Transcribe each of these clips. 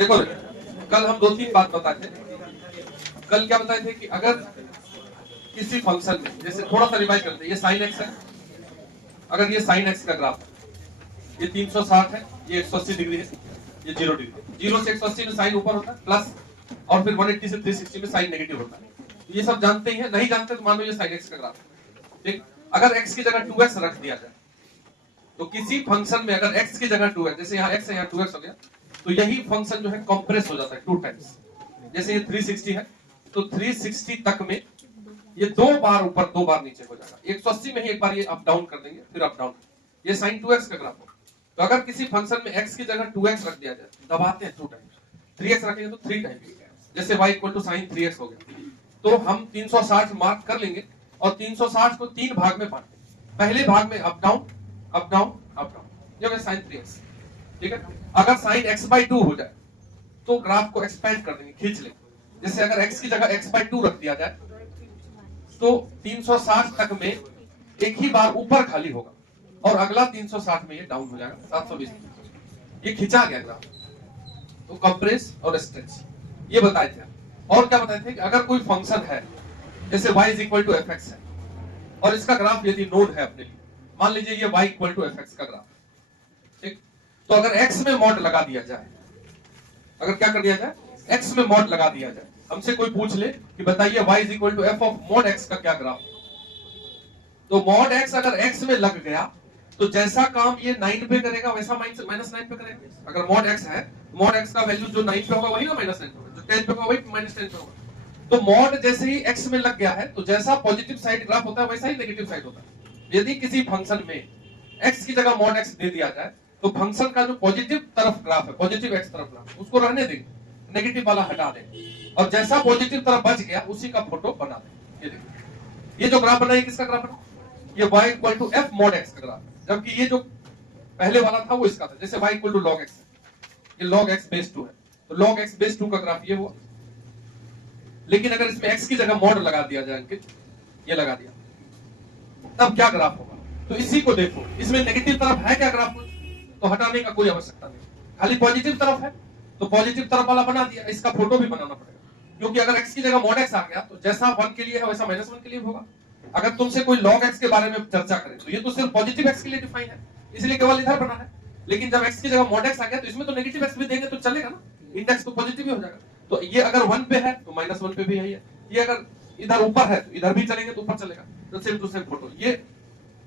देखो कल हम 2-3 बात बताए थे। कल क्या बताए थे कि अगर किसी फंक्शन में, जैसे थोड़ा सा रिवाइज करते हैं, ये साइन एक्स है, अगर ये साइन एक्स का ग्राफ, ये 360 है, ये 180 डिग्री है, ये 0 डिग्री, 0 से 180 में साइन ऊपर होता है प्लस, और फिर 180 से 360 में साइन नेगेटिव होता है। ये सब जानते ही हैं, नहीं जानते तो मान लो ये साइन एक्स का ग्राफ है। ठीक, अगर एक्स की जगह 2x रख दिया जाए तो किसी फंक्शन में अगर x की जगह 2x, जैसे यहाँ x है यहाँ 2x हो गया, तो यही फंक्शन जो है कंप्रेस हो जाता है 2 टाइम्स। जैसे ये 360 है तो 360 तक में ये 2 बार ऊपर 2 बार नीचे हो जाएगा। 180 में ही एक बार ये अप डाउन कर देंगे, फिर अप डाउन। ये sin 2x का ग्राफ हो। तो अगर किसी फंक्शन में x की जगह 2x रख दिया जाए, दबाते हैं 2 टाइम्स, 3x रखेंगे तो 3 टाइम्स, जैसे y sin 3x हो गया, तो हम 360 मार्क कर लेंगे और 360 को 3 भाग में बांट देंगे। पहले भाग में up down up down up down, ये हो गया sin 3x। ठीक है, अगर sin x/2 हो जाए तो ग्राफ को एक्सपेंड कर देंगे, खींच लेंगे। जैसे अगर x की जगह x/2 रख दिया जाए तो 360 तक में एक ही बार ऊपर खाली होगा और अगला 360 में ये डाउन हो जाएगा 720। ये खिंचा गया ग्राफ। तो कंप्रेस और स्ट्रेच ये बताए थे। और क्या बताए थे कि अगर कोई फंक्शन है जैसे y fx है और इसका ग्राफ यदि नोड है अपने लिए, मान लीजिए ये y fx का ग्राफ, ठीक, तो अगर x में मॉड लगा दिया जाए, अगर क्या कर दिया जाए, x में मॉड लगा दिया जाए, हमसे कोई पूछ ले कि बताइए y f of mod x का क्या ग्राफ, तो mod x अगर x में लग गया तो जैसा काम ये 9 पे करेगा वैसा -9 पे करेगा। अगर mod x है, mod x का वैल्यू जो 9 पे होगा वही ना -9 पे होगा, जो 10 पे होगा वही -10 पे होगा। तो mod जैसे ही x में लग गया है तो जैसा पॉजिटिव साइड ग्राफ होता है वैसा ही नेगेटिव साइड होता है। यदि किसी फंक्शन में x की जगह mod x दे दिया जाए तो फंक्शन का जो पॉजिटिव तरफ ग्राफ है, पॉजिटिव x तरफ ग्राफ, उसको रहने देंगे, नेगेटिव वाला हटा देंगे, और जैसा पॉजिटिव तरफ बच गया उसी का फोटो बना देंगे। ये देखिए, ये जो ग्राफ बना है किसका ग्राफ बना, ये y f mod x का ग्राफ, जबकि ये जो पहले वाला था वो इसका था। जैसे y log x, ये log x base 2 है, तो log x base 2 का ग्राफ ये हुआ। लेकिन अगर इसमें x की जगह मॉड लगा दिया जाए, अंकित ये लगा दिया, तब क्या ग्राफ होगा। तो इसी को देखो, इसमें नेगेटिव तरफ है क्या ग्राफ, तो हटाने का कोई आवश्यकता नहीं, खाली पॉजिटिव तरफ है तो पॉजिटिव तरफ वाला बना दिया। इसका फोटो भी बनाना पड़ेगा, क्योंकि अगर x की जगह mod x आ गया तो जैसा 1 के लिए है वैसा -1 के लिए होगा। अगर तुमसे कोई log x के बारे में चर्चा करे तो ये तो सिर्फ पॉजिटिव x के लिए डिफाइन है, इसलिए केवल इधर बना है। लेकिन जब x की जगह mod x आ गया तो इसमें तो नेगेटिव x भी देंगे तो चलेगा ना, इंडेक्स तो पॉजिटिव ही हो जाएगा। तो ये अगर 1 पे है तो -1 पे भी है, ये अगर इधर ऊपर है तो इधर भी चलेंगे तो ऊपर चलेगा। तो सेम टू सेम फोटो, ये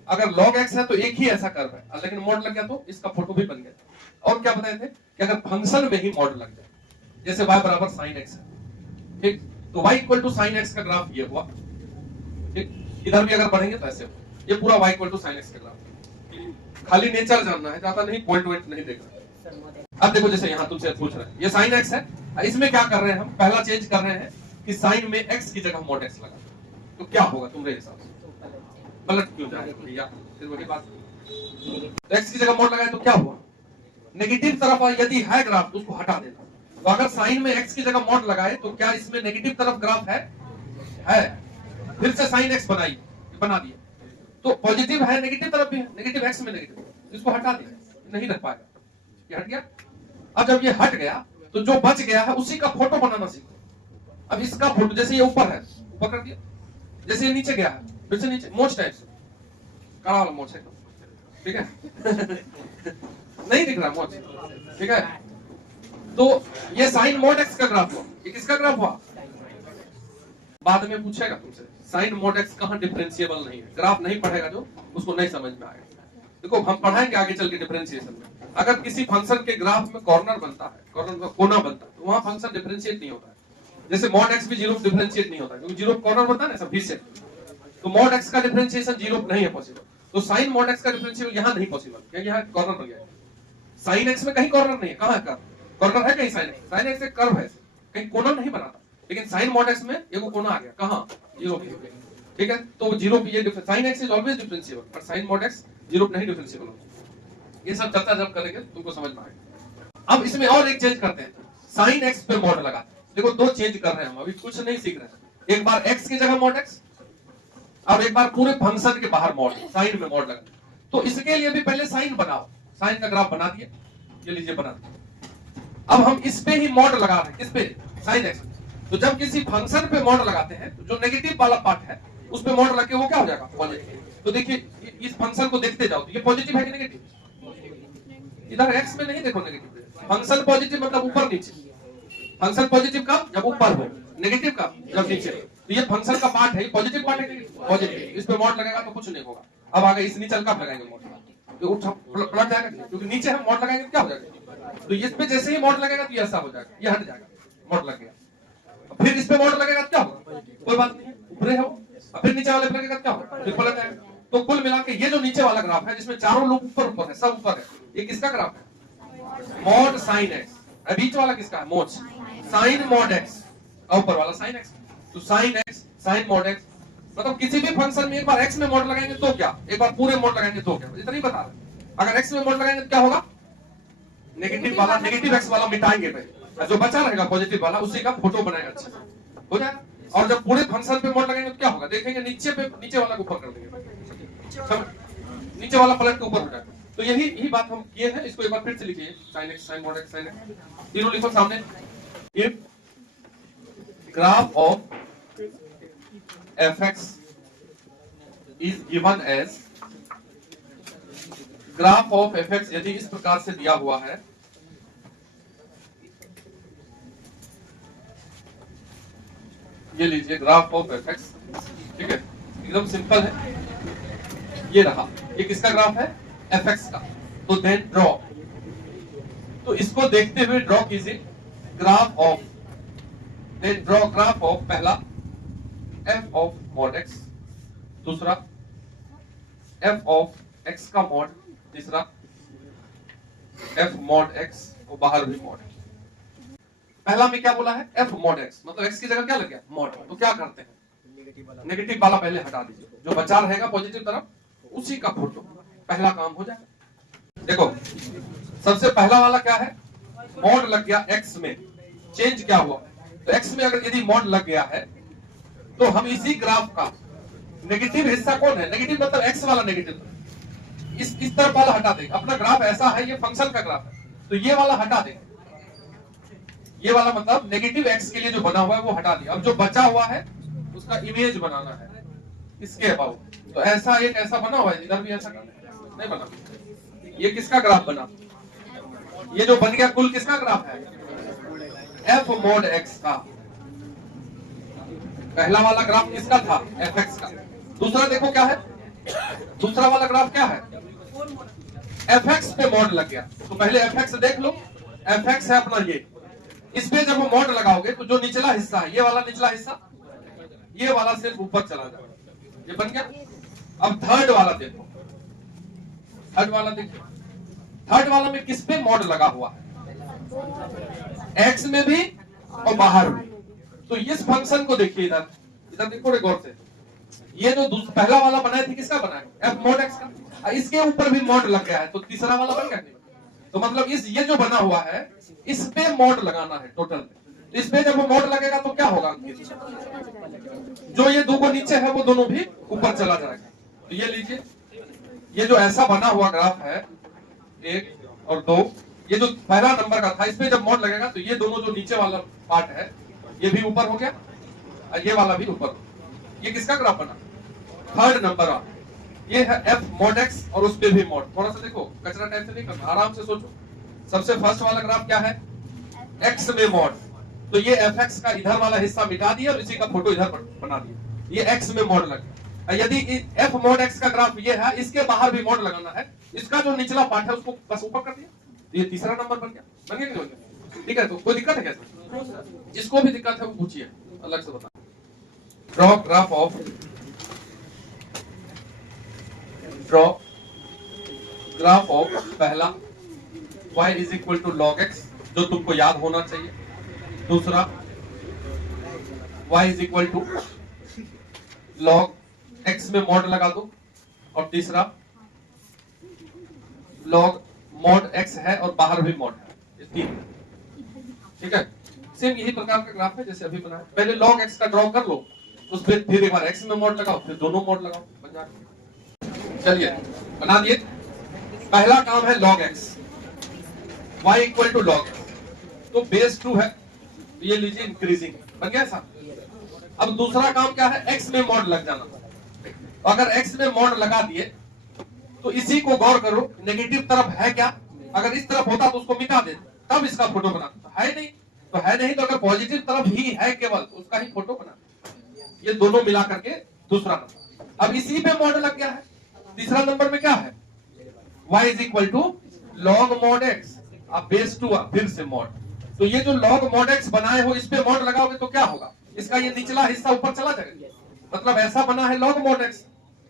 अगर log x है तो एक ही ऐसा कर्व है, लेकिन मॉड लग गया तो इसका फोटो भी बन गया। और क्या बताए थे कि अगर फंक्शन में ही मॉड लग जाए, जैसे y बराबर sin x है, ठीक, तो y sin x का ग्राफ ये हुआ, ठीक, इधर भी अगर बढ़ेंगे तो ऐसे हो, ये पूरा y sin x का ग्राफ। खाली नेचर जानना है, ज्यादा नहीं, पॉइंट वेट नहीं देखना। अब देखो जैसे यहाँ तुमसे पूछ रहे हैं, ये sin x है, इसमें क्या कर रहे हैं हम, पहला चेंज कर रहे हैं कि sin में x की जगह mod x लगा, तो क्या होगा तुम्हारे हिसाब से, पलट क्यों जाएगा भैया, फिर वही बात। तो x की जगह mod लगाए तो क्या हुआ, नेगेटिव तरफ यदि है ग्राफ तो उसको हटा देना। तो अगर साइन में x की जगह mod लगाए तो क्या इसमें नेगेटिव तरफ ग्राफ है, फिर से sin x बना दिए, तो पॉजिटिव है, नेगेटिव तरफ भी है, नेगेटिव x में नेगेटिव, इसको हटा दिया, नहीं रख पाएगा, ये हट गया। अब जब ये हट गया तो जो बच गया है उसी का फोटो बनाना सीखो। अब इसका फोटो, जैसे ये ऊपर है ऊपर कर दिया, जैसे ये नीचे गया है फिर से नीचे, मोच टाइप से काला वाला मोच है, ठीक है नहीं दिख रहा मोच, ठीक है। तो ये साइन mod x का ग्राफ हुआ, ये किसका ग्राफ हुआ, बाद में पूछेगा तुमसे साइन mod x कहां डिफरेंशिएबल नहीं है, ग्राफ नहीं पढ़ेगा जो उसको नहीं समझ में आएगा। देखो हम पढ़ाएंगे आगे चल के डिफरेंशिएशन में, अगर किसी फंक्शन के ग्राफ में कॉर्नर बनता है, कॉर्नर का कोना बनता है, तो वहां फंक्शन डिफरेंशिएट नहीं होता है। जैसे mod x भी 0 डिफरेंशिएट नहीं होता, क्योंकि 0 कॉर्नर बनता है ना सब भी से, तो mod x का डिफरेंशिएशन 0 नहीं है पॉसिबल। तो sin mod x का डिफरेंशिएशन यहां नहीं पॉसिबल, क्योंकि यहां कॉर्नर बन गया। sin x में कहीं कॉर्नर नहीं है, कहां है कॉर्नर है कहीं, sin x एक कर्व है, कहीं कोना नहीं बनाता, लेकिन sin mod x में एगो कोना आ गया, कहां 0 पे, ठीक है। तो 0 पे ये sin x is always differentiable, पर sin mod x 0 नहीं डिफरेंशिएबल होता। ये सब चर्चा जब करेंगे तुमको समझ में आएगा। अब इसमें और एक चेंज करते हैं, sin x पे मॉड लगाते हैं। देखो दो चेंज कर रहे हैं हम, अभी कुछ नहीं सीख रहे हैं। एक बार x की जगह mod x, और एक बार पूरे फंक्शन के बाहर मॉड, साइन में मॉड लगा। तो इसके लिए भी पहले साइन बनाओ, साइन का ग्राफ बना दिए, ये लीजिए बना दिया। अब हम इस पे ही मॉड लगा रहे हैं, किस पे, साइन एक्स। तो जब किसी फंक्शन पे मॉड लगाते हैं तो जो नेगेटिव वाला पार्ट है उस पे मॉड लगे वो क्या हो जाएगा, पॉजिटिव। तो देखिए इस फंक्शन को देखते जाओ, तो ये पॉजिटिव है कि नेगेटिव, इधर एक्स में नहीं देखो नेगेटिव। फंक्शन पॉजिटिव मतलब ऊपर नीचे, फंक्शन पॉजिटिव कब, जब ऊपर हो, नेगेटिव कब, जब नीचे। तो ये फंक्शन का पार्ट है, पॉजिटिव पार्ट है, पॉजिटिव। इस पे मॉड लगेगा तो कुछ नहीं होगा। अब आगे इस नीचे कब लगाएंगे मॉड, तो उठा पलट जाएगा, क्योंकि नीचे हम मॉड लगाएंगे क्या हो जाएगा, तो इस पे जैसे ही मॉड लगेगा तो ये ऐसा हो जाएगा, ये हट जाएगा, मॉड लग गया। फिर इस पे मॉड लगेगा तो क्या होगा, कोई बात नहीं, ऊपर है वो। फिर नीचे वाले पे लगेगा क्या होगा, फिर पलट जाएगा। तो कुल मिला के ये जो नीचे वाला ग्राफ है जिसमें चारों लोग ऊपर ऊपर है, सब ऊपर है, ये किसका ग्राफ है, मॉड साइन एक्स। बीच वाला किसका है, मॉड साइन मॉड एक्स, और ऊपर वाला साइन एक्स। तो sine x sine mod x, मतलब किसी भी फंक्शन में एक बार एक्स में मॉड लगाएंगे तो क्या, एक बार पूरे मॉड लगाएंगे तो क्या, इतना ही बता रहे। अगर एक्स में मॉड लगाएंगे तो क्या होगा, नेगेटिव वाला, नेगेटिव एक्स वाला मिटाएंगे पहले, जो बचा रहेगा पॉजिटिव वाला उसी का फोटो बनाएगा, अच्छे से हो जाएगा। और जब पूरे फंक्शन पे मॉड लगाएंगे तो क्या होगा, देखेंगे नीचे पे, नीचे वाला को ऊपर कर देंगे, नीचे वाला पलट के ऊपर हो जाएगा। तो यही बात हम किए हैं। इसको एक बार फिर से लिखिए, sine x sine mod x sine x, तीनों लिखो सामने। If graph of fx is given as, graph of fx यदि इस प्रकार से दिया हुआ है, ये लीजिए ग्राफ ऑफ fx, ठीक है, एकदम सिंपल है, ये रहा, ये किसका ग्राफ है, fx का। तो देन ड्रॉ, तो इसको देखते हुए ड्रॉ कीजिए graph of, then draw graph of, पहला f ऑफ मॉड x, दूसरा f ऑफ x का मॉड, तीसरा f मॉड x और बाहर भी मॉड। पहला में क्या बोला है, f मॉड x, मतलब x की जगह क्या लग गया, मॉड। तो क्या करते हैं, नेगेटिव वाला पहले हटा दीजिए, जो बचा रहेगा पॉजिटिव तरफ उसी का फोटो, पहला काम हो जाएगा। देखो सबसे पहला वाला क्या है, मॉड लग गया x में, चेंज क्या हुआ, तो x में अगर यदि मॉड लग गया है तो हम इसी ग्राफ का नेगेटिव हिस्सा कौन है, नेगेटिव मतलब एक्स वाला नेगेटिव, इस तरफ वाला हटा देंगे। अपना ग्राफ ऐसा है, ये फंक्शन का ग्राफ है, तो ये वाला हटा देंगे, ये वाला मतलब नेगेटिव एक्स के लिए जो बना हुआ है वो हटा दिया। अब जो बचा हुआ है उसका इमेज बनाना है इसके अबाउट। तो ऐसा एक ऐसा बना हुआ है, इधर भी ऐसा नहीं बना, ये किसका ग्राफ बना, ये जो बन गया कुल किसका ग्राफ है, एफ मॉड एक्स का। पहला वाला ग्राफ किसका था, fx का। दूसरा देखो क्या है, दूसरा वाला ग्राफ क्या है, fx पे मॉड लग गया। तो पहले fx देख लो, fx है अपना ये, इस पे जब मॉड लगाओगे तो जो निचला हिस्सा है, ये वाला निचला हिस्सा, ये वाला सिर्फ ऊपर चला जाएगा, ये बन गया। अब थर्ड वाला देखो, थर्ड वाला देखो, थर्ड वाला में किस पे मॉड लगा हुआ है, x में भी और बाहर भी। तो इस फंक्शन को देखिए, इधर इधर देखो गौर से, ये जो पहला वाला बनाया थी किसका बना है, f मॉड x का, इसके ऊपर भी मॉड लग गया है, तो तीसरा वाला बन गया। तो मतलब ये जो बना हुआ है इस पे मॉड लगाना है टोटल। इस पे जब वो मॉड लगेगा तो क्या होगा, जो ये दो को नीचे है वो दोनों भी ऊपर चला जाएगा। तो ये लीजिए, ये जो ऐसा बना हुआ ग्राफ है 1 और 2, ये जो पहला नंबर का था, इस पे जब मॉड लगेगा तो ये दोनों जो नीचे वाला पार्ट है ये भी ऊपर हो गया और ये वाला भी ऊपर। ये किसका ग्राफ बना, थर्ड नंबर का। ये है f mod x और उस पे भी मॉड। थोड़ा सा देखो, कचरा टाइप से नहीं करना, आराम से सोचो। सबसे फर्स्ट वाला ग्राफ क्या है, x में मॉड, तो ये fx का इधर वाला हिस्सा मिटा दिया और इसी का फोटो इधर बना दिया, ये x में मॉड लग गया। यदि f mod x का ग्राफ ये है, इसके बाहर भी मॉड लगाना है, इसका जो निचला पार्ट है उसको बस ऊपर कर दिया, ये तीसरा नंबर बन गया। बन गया कि नहीं बन गया, ठीक है। तो कोई दिक्कत है क्या, जिसको भी दिक्कत है वो पूछिए, अलग से बता। Draw graph of, draw graph of पहला y is equal to log x, जो तुमको याद होना चाहिए। दूसरा y is equal to log x में मॉड लगा दो, और तीसरा log मॉड x है और बाहर भी मॉड है, ये तीन। ठीक है, सेम यही प्रकार का ग्राफ है जैसे अभी बनाया। पहले log x का ड्रॉ कर लो, उस फिर एक बार x में मॉड लगाओ, फिर दोनों मॉड लगाओ, बन जाएगा। चलिए बना दिए। पहला काम है log x, y equal to log x। तो बेस 2 है, ये लीजिए इंक्रीजिंग बन गया ऐसा। अब दूसरा काम क्या है, x में मॉड लग जाना। तो अगर x में मॉड लगा दिए तो इसी को गौर करो, नेगेटिव तरफ है क्या, अगर इस तरफ होता तो उसको मिटा दे, तब इसका फोटो बना। तो है नहीं, तो है नहीं, तो अगर पॉजिटिव तरफ ही है केवल तो उसका ही फोटो बना। ये दोनों मिला करके दूसरा नंबर। अब इसी पे मॉड लग गया है। तीसरा नंबर में क्या है, y is equal to log mod x। अब बेस 2 फिर से मॉड। तो ये जो लॉग मॉड x बनाए हो, इस पे मॉड लगाओगे तो क्या होगा, इसका ये निचला हिस्सा ऊपर चला जाएगा। मतलब ऐसा बना है लॉग मॉड x,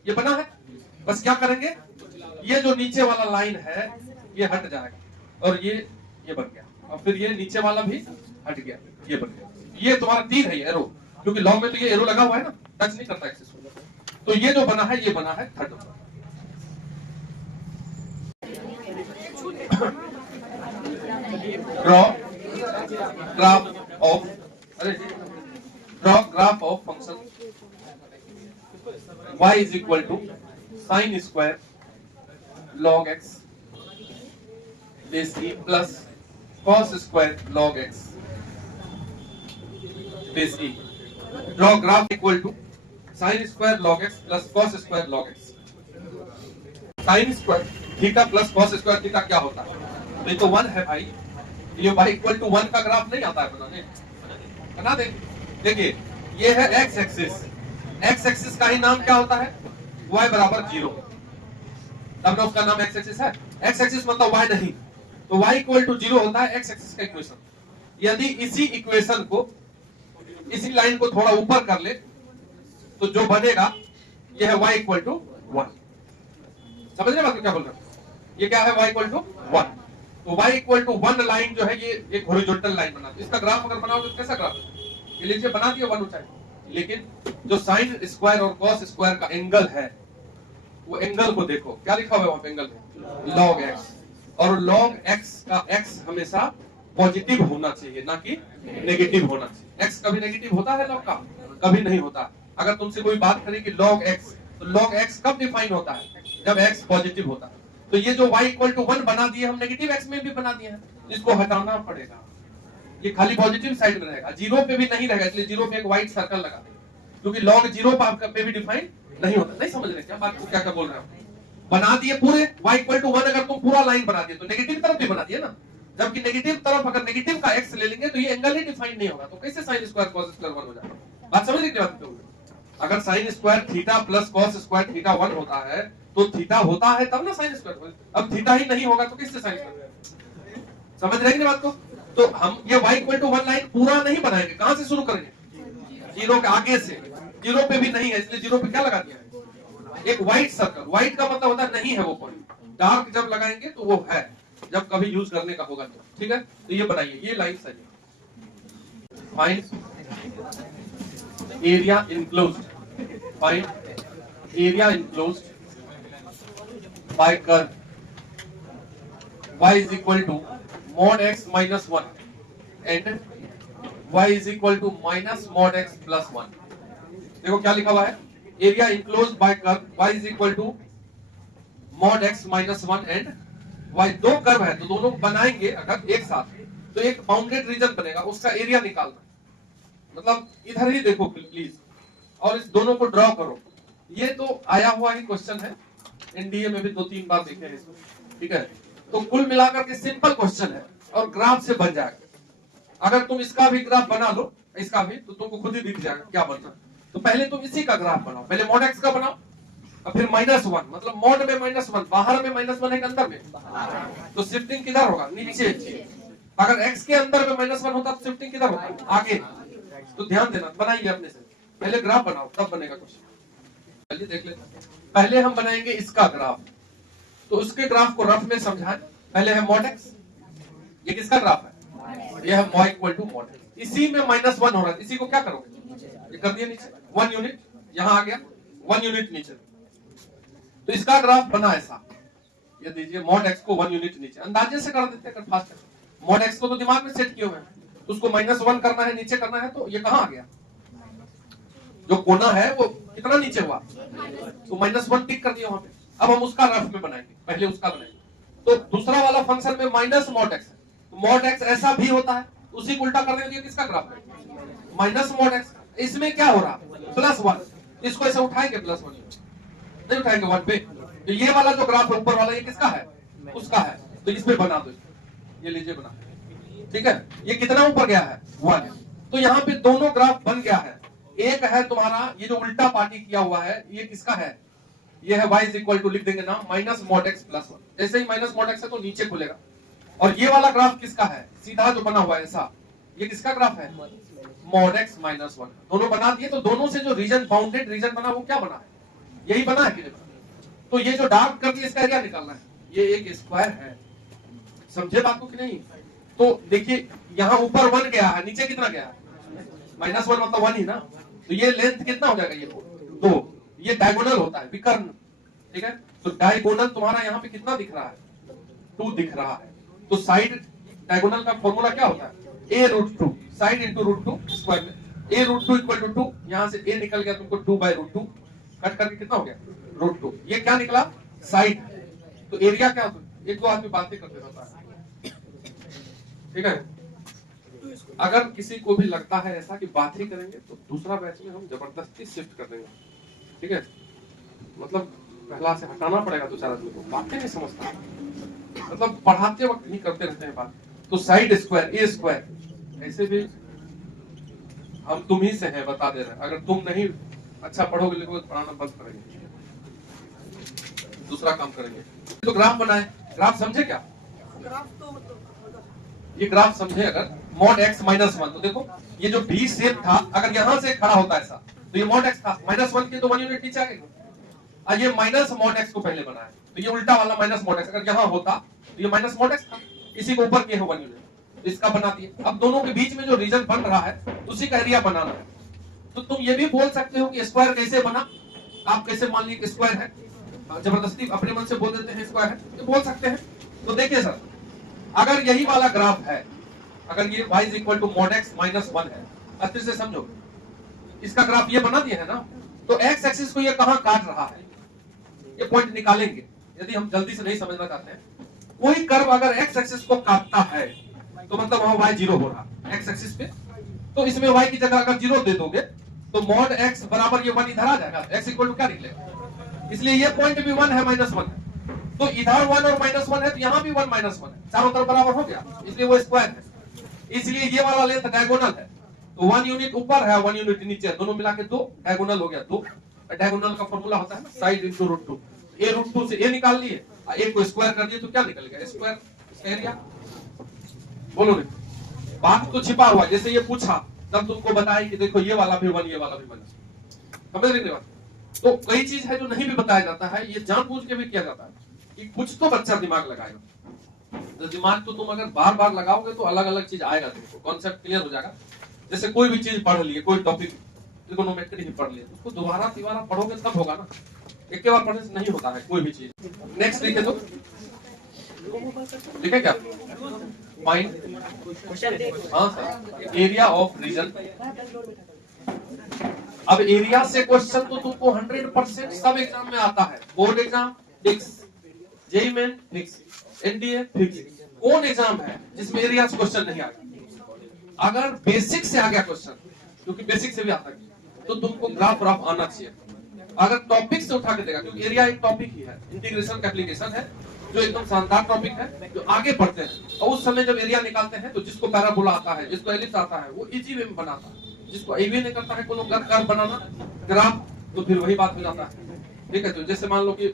ये बना है। बस क्या करेंगे, ये जो नीचे वाला लाइन है ये हट जाएगा और ये बन गया, और फिर ये नीचे वाला भी हट गया, ये बन गया। ये तुम्हारा तीर है, ये एरो, क्योंकि लॉग में तो ये एरो लगा हुआ है ना, टच नहीं करता एक्सिस को। तो ये जो बना है, ये बना है third number. Draw graph of function y is equal to sine square log x base e plus cos square log x base e। Draw graph equal to sine square log x plus cos square log x। Sine square theta plus cos square theta क्या होता है, तो ये तो 1 है भाई, ये y equal to 1 का ग्राफ नहीं आता है बनाने, बना देंगे। देखिए ये है x एक्सिस का ही नाम क्या होता है, y बराबर 0, तब ना उसका नाम x एक्सिस है। x एक्सिस मतलब y नहीं, तो y इक्वल टू 0 होता है x एक्सिस का इक्वेशन। यदि इसी इक्वेशन को, इसी लाइन को थोड़ा ऊपर कर ले तो जो बनेगा ये है y इक्वल टू 1। समझ रहे बात क्या बोल रहा हूं, ये क्या है y इक्वल टू 1। तो y इक्वल टू 1 लाइन जो है ये एक हॉरिजॉन्टल लाइन बनाती है। इसका ग्राफ अगर बनाओगे तो कैसा ग्राफ, ये लीजिए बना दिया 1 ऊंचाई, लेकिन जो साइन स्क्वायर और कॉस स्क्वायर का एंगल है, वो एंगल को देखो, क्या लिखा हुआ है वहां पे एंगल में, log x। और log x का x हमेशा पॉजिटिव होना चाहिए, ना कि नेगेटिव होना चाहिए। x कभी नेगेटिव होता है log का, कभी नहीं होता। अगर तुमसे कोई बात करे कि log x, तो log x कब डिफाइन होता है, जब x पॉजिटिव होता है। तो ये जो y इक्वल टू 1 बना दिए हम, नेगेटिव x में भी बना दिए हैं, इसको हटाना पड़ेगा। ये खाली पॉजिटिव साइड में रहेगा, जीरो पे भी नहीं रहेगा, इसलिए जीरो पे एक व्हाइट सर्कल लगा दें, क्योंकि log 0 पे भी डिफाइन नहीं होता। नहीं समझ रहे क्या बात को, क्या क्या बोल रहे हो, बना दिए पूरे y इक्वल टू 1। अगर तुम पूरा लाइन बना दिए तो नेगेटिव तरफ भी बना दिए ना, जबकि नेगेटिव तरफ अगर नेगेटिव का x ले लेंगे तो ये एंगल ही डिफाइन नहीं होगा, तो कैसे sin स्क्वायर cos स्क्वायर 1 हो जाएगा। बात समझ रहे क्या बात है, अगर sin square theta plus cos square theta 1 होता है तो थीटा होता है तब ना sin स्क्वायर। अब थीटा ही नहीं होगा तो किससे sin स्क्वायर, समझ रहे हैं बात को। तो हम ये y इक्वल टू 1 लाइन पूरा नहीं बनाएंगे, कहां से शुरू करेंगे, जीरो के आगे से। जीरो पे भी नहीं है, इसलिए जीरो पे क्या लगा दिया है, एक व्हाइट सर्कल। व्हाइट का मतलब होता है नहीं है वो पॉइंट, डार्क जब लगाएंगे तो वो है, जब कभी यूज करने का होगा तो। ठीक है, तो ये बनाइए, ये लाइन सही है। Find area enclosed, find area enclosed bye curve y is equal to mod x minus 1 and y is equal to minus mod x plus 1। देखो क्या लिखा हुआ है, area enclosed bye curve y is equal to mod x minus 1 and y। दो curve है तो दोनों बनाएंगे अगर एक साथ तो एक बाउंडेड रीजन बनेगा, उसका एरिया निकालना। मतलब इधर ही देखो प्लीज, और इस दोनों को ड्रॉ करो। ये तो आया हुआ ही क्वेश्चन है, एनडीए में भी 2-3 बार देखे हैं इसको। ठीक है, तो कुल मिलाकर के सिंपल क्वेश्चन है और ग्राफ से बन जाएगा। अगर तुम इसका भी ग्राफ बना लो, इसका भी, तो तुमको खुद ही दिख जाएगा क्या बनना। तो पहले तुम इसी का ग्राफ बनाओ, पहले mod x का बनाओ और फिर -1, मतलब mod में -1, बाहर में -1 है कि अंदर में, तो शिफ्टिंग किधर होगा, नीचे। अगर x के अंदर में -1 होता तो शिफ्टिंग किधर होता, आगे। तो ध्यान देना, बनाइए अपने से, पहले ग्राफ बनाओ तब बनेगा क्वेश्चन। चलिए देख लेते हैं, पहले हम बनाएंगे इसका ग्राफ। तो उसके ग्राफ को रफ में समझाएं। पहले है mod x, ये किसका ग्राफ है, ये है y equal to mod x। इसी में -1 हो रहा है, इसी को क्या करोगे, ये कर दिया नीचे 1 यूनिट, यहां आ गया 1 यूनिट नीचे। तो इसका ग्राफ बना ऐसा, ये दीजिए mod x को 1 यूनिट नीचे, अंदाजे से कर देते हैं फास्ट। mod x को तो दिमाग में सेट किए हुए हैं, तो उसको -1 करना है, नीचे करना है, तो ये कहां आ गया, जो कोना है वो कितना नीचे हुआ, तो -1 टिक कर दिया वहां पे। अब हम उसका रफ में बनाएंगे, पहले उसका बनाएंगे। तो दूसरा वाला फंक्शन में माइनस mod x है, तो मॉड एक्स ऐसा भी होता है, उसी को उल्टा कर देंगे, किसका ग्राफ है? Minus mod x. इसमें क्या हो रहा है? Plus one. इसको ऐसे उठाएंगे प्लस वन, नहीं उठाएंगे वन पे। तो ये वाला जो ग्राफ है ऊपर वाला, ये किसका है? उसका है। तो इसमें बना दो, ये लीजिए बना, ठीक है। ये कितना ऊपर गया है? वन। तो यहाँ पे दोनों ग्राफ बन गया है। एक है तुम्हारा ये जो उल्टा पार्टी किया हुआ है, ये किसका है? ये है y इज इक्वल टू, लिख देंगे ना, minus mod x plus one. जैसे ही माइनस मॉड एक्स है तो नीचे खुलेगा। और ये वाला ग्राफ किसका है? सीधा जो बना हुआ है ऐसा, ये किसका ग्राफ है? Mod x minus one. दोनों बना दिए। तो दोनों से जो रीजन, बाउंडेड रीजन बना, वो क्या बना है? यही बना है कि नहीं? तो ये जो डार्क कर दिया, इसका एरिया निकालना है। ये एक स्क्वायर है, समझे बात को कि नहीं? तो देखिए यहाँ ऊपर वन गया है, नीचे कितना गया है? माइनस वन, मतलब वन ही ना। तो ये लेंथ कितना हो जाएगा? ये दो। ये डायगोनल होता है, विकर्ण, ठीक है। तो डायगोनल तुम्हारा यहाँ पे कितना दिख रहा है? 2 दिख रहा है। तो साइड डायगोनल का फॉर्मूला क्या होता है? a root 2, side into root 2 square में। a रूट 2 इक्वल टू 2, यहाँ से a निकल गया तुमको 2 बाई रूट 2, कट करके कितना हो गया? रूट 2। ये क्या निकला? साइड। तो एरिया क्या होता है? एक दो आदमी बातें करते रहता है, ठीक है। अगर किसी को भी लगता है ऐसा कि बात ही करेंगे, तो दूसरा बैच में हम जबरदस्ती शिफ्ट कर देंगे, ठीक है। मतलब पहला से हटाना पड़ेगा दो चार आदमी को, बातें नहीं समझता, मतलब पढ़ाते वक्त नहीं करते रहते हैं बात। तो साइड स्क्वायर, ए स्क्वायर, ऐसे भी हम तुम ही से हैं, बता दे रहे हैं। अगर तुम नहीं अच्छा पढ़ोगे लिखोगे तो पढ़ाना बंद करेंगे, दूसरा काम करेंगे। तो ग्राफ बनाए, ग्राफ समझे क्या? ये ग्राफ समझे अगर, मॉड एक्स माइनस वन। तो देखो ये जो डी शेप था, अगर यहां से खड़ा होता ऐसा, तो ये मॉड एक्स था, माइनस वन की तो 1 यूनिट नीचे आ गई। और ये माइनस मॉड एक्स को पहले बनाया, तो ये उल्टा वाला माइनस मॉड एक्स अगर यहाँ होता तो ये माइनस मॉड एक्स था, इसी को ऊपर किए हैं 1 यूनिट, तो इसका बना दिए। अब दोनों के बीच में जो रीजन बन रहा है उसी का एरिया बनाना है। तो तुम ये भी बोल सकते हो कि स्क्वायर कैसे बना, आप कैसे मान लीजिए स्क्वायर है, जबरदस्ती अपने मन से बोल देते हैं स्क्वायर है, तो बोल सकते हैं। तो देखिए सर, अगर यही वाला ग्राफ है, अगर ये y is equal to mod x minus one है, अच्छे से समझो, इसका ग्राफ ये बना दिया है ना। तो x एक्सिस को ये कहां काट रहा है, ये पॉइंट निकालेंगे यदि हम जल्दी से नहीं समझना चाहते हैं। कोई कर्व अगर x एक्सिस को काटता है तो मतलब वहां y 0 हो रहा है x एक्सिस पे। तो इसमें y की जगह अगर 0 दे दोगे तो मॉड x बराबर ये 1 इधर आ जाएगा, x इक्वल टू क्या निकलेगा? इसलिए ये पॉइंट भी 1 है, माइनस 1 है। तो इधर 1 और माइनस 1 है, तो यहाँ भी 1 माइनस 1 है, चारों तरफ बराबर हो गया, इसलिए वो स्क्वायर है। इसलिए ये वाला लेंथ डायगोनल है, तो 1 यूनिट ऊपर है 1 यूनिट नीचे है, दोनों मिला के 2 डायगोनल हो गया। 2 डायगोनल का फॉर्मूला होता है ना, साइड इनटू रूट 2। ए रूट 2 से ए निकाल लिए, ए को स्क्वायर कर दिए तो क्या निकल गया? स्क्वायर। इसका एरिया बोलो नहीं, बात तो छिपा हुआ। जैसे ये पूछा तब तुमको बताया कि देखो ये वाला भी 1, ये वाला भी 1, समझ रहे हो? तो कई चीज है जो नहीं भी बताया जाता है, ये जानबूझ के भी किया जाता है कि कुछ तो बच्चा दिमाग लगाएगा। तो दिमाग तो तुम अगर बार बार लगाओगे तो अलग अलग चीज आएगा, तुमको कॉन्सेप्ट क्लियर हो जाएगा। जैसे कोई भी चीज पढ़ लिए, कोई टॉपिक ट्रिगोनोमेट्री ही पढ़ लिए, उसको दोबारा तिबारा पढ़ोगे तब होगा ना, एक बार पढ़ने से नहीं होता है कोई भी चीज। नेक्स्ट लिखे तो लिखे क्या? माइंड, हाँ सर, एरिया ऑफ रीजन। अब एरिया से क्वेश्चन तो तुमको 100% सब एग्जाम में आता है। Board exam fix, JEE main fix, NDA fix. कौन एग्जाम है जिसमें एरिया से क्वेश्चन नहीं आएगा? अगर बेसिक से आ गया क्वेश्चन, क्योंकि बेसिक से भी आता है, तो तुमको ग्राफ आना चाहिए। अगर टॉपिक से उठा के देगा, क्योंकि एरिया एक टॉपिक ही है, इंटीग्रेशन का एप्लीकेशन है, जो एकदम शानदार टॉपिक है, जो आगे बढ़ते हैं। और उस समय जब एरिया निकालते हैं तो जिसको पैराबोला आता है, जिसको एलिप्स आता है, वो इजी वे में बनाता है। जिसको ये भी नहीं करता है कोनो कर्व बनाना ग्राफ, तो फिर वही बात हो जाता है, ठीक है। तो जैसे मान लो कि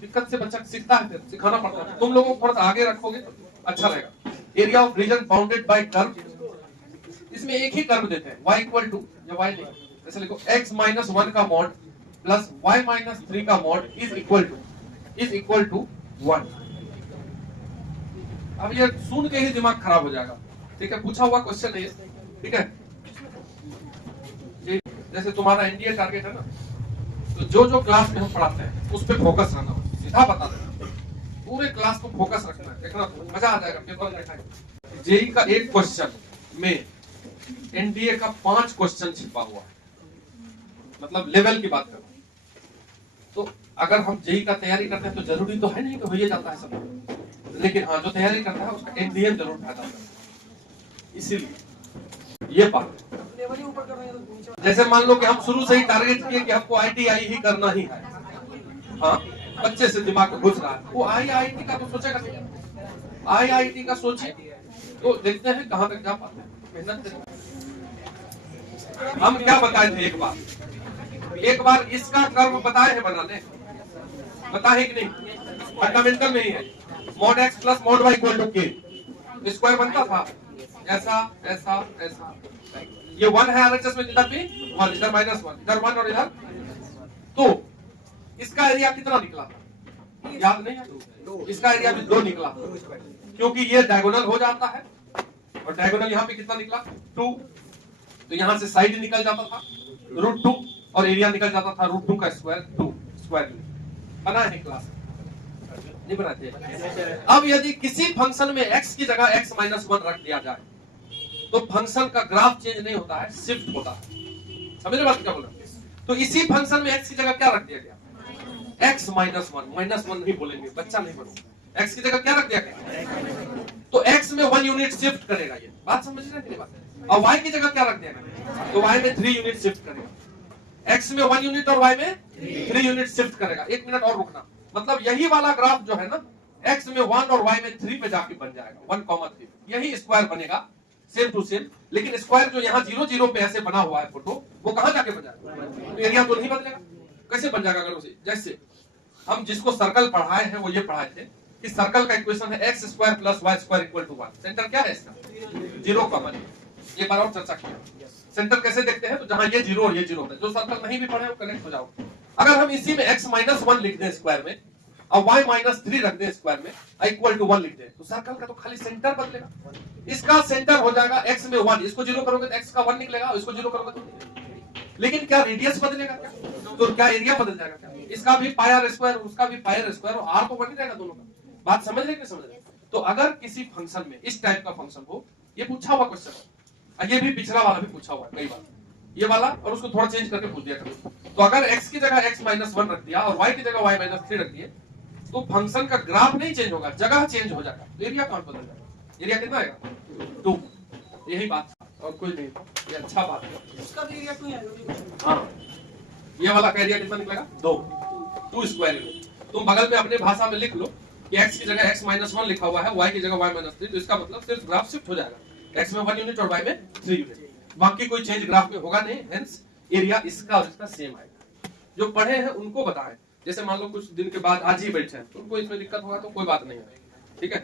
दिक्कत से बच्चा सीखता है, फिर सिखाना पड़ता है। तुम लोगों को थोड़ा आगे रखोगे तो अच्छा रहेगा। Area of reason bounded by curve, इसमें एक ही कर्व देते हैं, y इक्वल टू, या y नहीं, जैसे लिखो x माइनस 1 का मॉड प्लस y माइनस 3 का मॉड इज इक्वल टू 1। अब ये सुन के ही दिमाग खराब हो जाएगा, ठीक है। पूछा हुआ क्वेश्चन है, ठीक है। जैसे तुम्हारा एनडीए टारगेट है ना, तो जो जो क्लास में हम पढ़ाते हैं उस पे फोकस रखना, सीधा बता देना, पूरे क्लास को फोकस रखना है, देखना मजा आ जाएगा पेपर में। जेईई का एक क्वेश्चन में एनडीए का 5 क्वेश्चन छिपा हुआ है, मतलब लेवल की बात करो। तो अगर हम जेईई का तैयारी करते हैं तो जरूरी तो है नहीं कि हो ही जाता है सब, लेकिन हाँ जो तैयारी करता है उसका एनडीएम जरूर फायदा होता है। इसीलिए ये बात, जैसे मान लो कि हम शुरू से ही टारगेट किए कि हमको IIT ही करना ही है, हाँ बच्चे से दिमाग में घुस रहा है, वो IIT का तो सोचेगा, IIT का सोचे तो देखते हैं कहां तक जा पाते हैं, मेहनत करें। हम क्या बताए थे एक बार इसका कर्व बताए हैं बनाने, बताए कि नहीं, फंडामेंटल में ही है, mod x plus mod y equal to k, square बनता था ऐसा ऐसा ऐसा, ये 1 है RHS में, इधर भी 1, इधर -1, इधर 1 और इधर, तो इसका एरिया कितना निकला था याद नहीं है, इसका एरिया भी 2 निकला, क्योंकि ये डायगोनल हो जाता है और डायगोनल यहाँ पे कितना निकला 2, तो यहाँ से साइड निकल जाता था √2 और एरिया निकल जाता था √2 का स्क्वायर, 2 स्क्वायर बना है क्लास नहीं बनाते। अब यदि किसी फंक्शन में x की जगह x -1 रख दिया जाए तो फंक्शन का ग्राफ चेंज नहीं होता है, शिफ्ट होता है, समझ रहे बात क्या बोल रहे हैं। तो इसी फंक्शन में x की जगह क्या रख दिया गया, x -1 नहीं बोलेंगे, बच्चा नहीं बनो, x की जगह क्या रख दिया गया, तो x में 1 यूनिट शिफ्ट करेगा, ये बात समझ रहे हैं बात, और y की जगह क्या रख दिया गया, तो y में 3 यूनिट शिफ्ट करेगा, x में 1 यूनिट और y में 3 यूनिट शिफ्ट करेगा। 1 मिनट और रुकना, मतलब यही वाला ग्राफ जो है ना, x में 1 और y में 3 पे जाके बन जाएगा 1,3, यही स्क्वायर बनेगा सेम टू सेम, लेकिन स्क्वायर जो यहाँ 0 0 पे ऐसे बना हुआ है फोटो, वो कहाँ जाके बन जाएगा, तो एरिया तो नहीं बदलेगा, कैसे बन जाएगा अगर उसे, जैसे हम जिसको सर्कल पढ़ाए हैं वो ये पढ़ाए थे कि सर्कल का इक्वेशन है x² + y² = 1, सेंटर क्या है इसका 0, एक बार और चर्चा किया, सेंटर कैसे देखते हैं, तो जहां ये 0 और ये 0 है, जो सर्कल नहीं भी पढ़े वो कनेक्ट हो जाओ। अगर हम इसी में x -1 लिख दें स्क्वायर में और y -3 रख दें स्क्वायर में, =1 लिख दें, तो सर्कल का तो खाली सेंटर बदलेगा, इसका सेंटर हो जाएगा x में 1, इसको 0 करोगे तो x का 1 निकलेगा, इसको 0 करोगे तो, लेकिन क्या रेडियस बदलेगा क्या, तो क्या एरिया बदल जाएगा क्या, इसका भी πr², उसका भी πr² और r तो बन ही जाएगा दोनों का, बात समझ रहे कि नहीं समझ रहे। तो अगर किसी फंक्शन में इस टाइप का फंक्शन हो, ये पूछा हुआ क्वेश्चन है, ये भी पिछला वाला भी पूछा हुआ है कई बार, ये वाला और उसको थोड़ा चेंज करके पूछ दिया करो, तो अगर x की जगह x -1 रख दिया और y की जगह y -3 रख दिए, तो फंक्शन का ग्राफ नहीं चेंज होगा, जगह चेंज हो जाएगा, तो एरिया कौन बदल जाएगा, एरिया कितना आएगा 2, यही बात और कोई नहीं, ये अच्छा बात है, इसका भी एरिया 2 आएगा, हाँ ये वाला का एरिया कितना निकलेगा 2 स्क्वायर, तुम बगल में अपने भाषा में लिख लो कि x की जगह x -1 लिखा हुआ है, y की जगह y -3, तो इसका मतलब सिर्फ ग्राफ शिफ्ट हो जाएगा, x में 1 यूनिट और y में 3 यूनिट, बाकी कोई चेंज ग्राफ में होगा नहीं, हेंस एरिया इसका और इसका सेम आएगा। जो पढ़े हैं उनको बताएं, जैसे मान लो कुछ दिन के बाद आज ही बैठे हैं तो उनको इसमें दिक्कत होगा तो कोई बात नहीं है, ठीक है।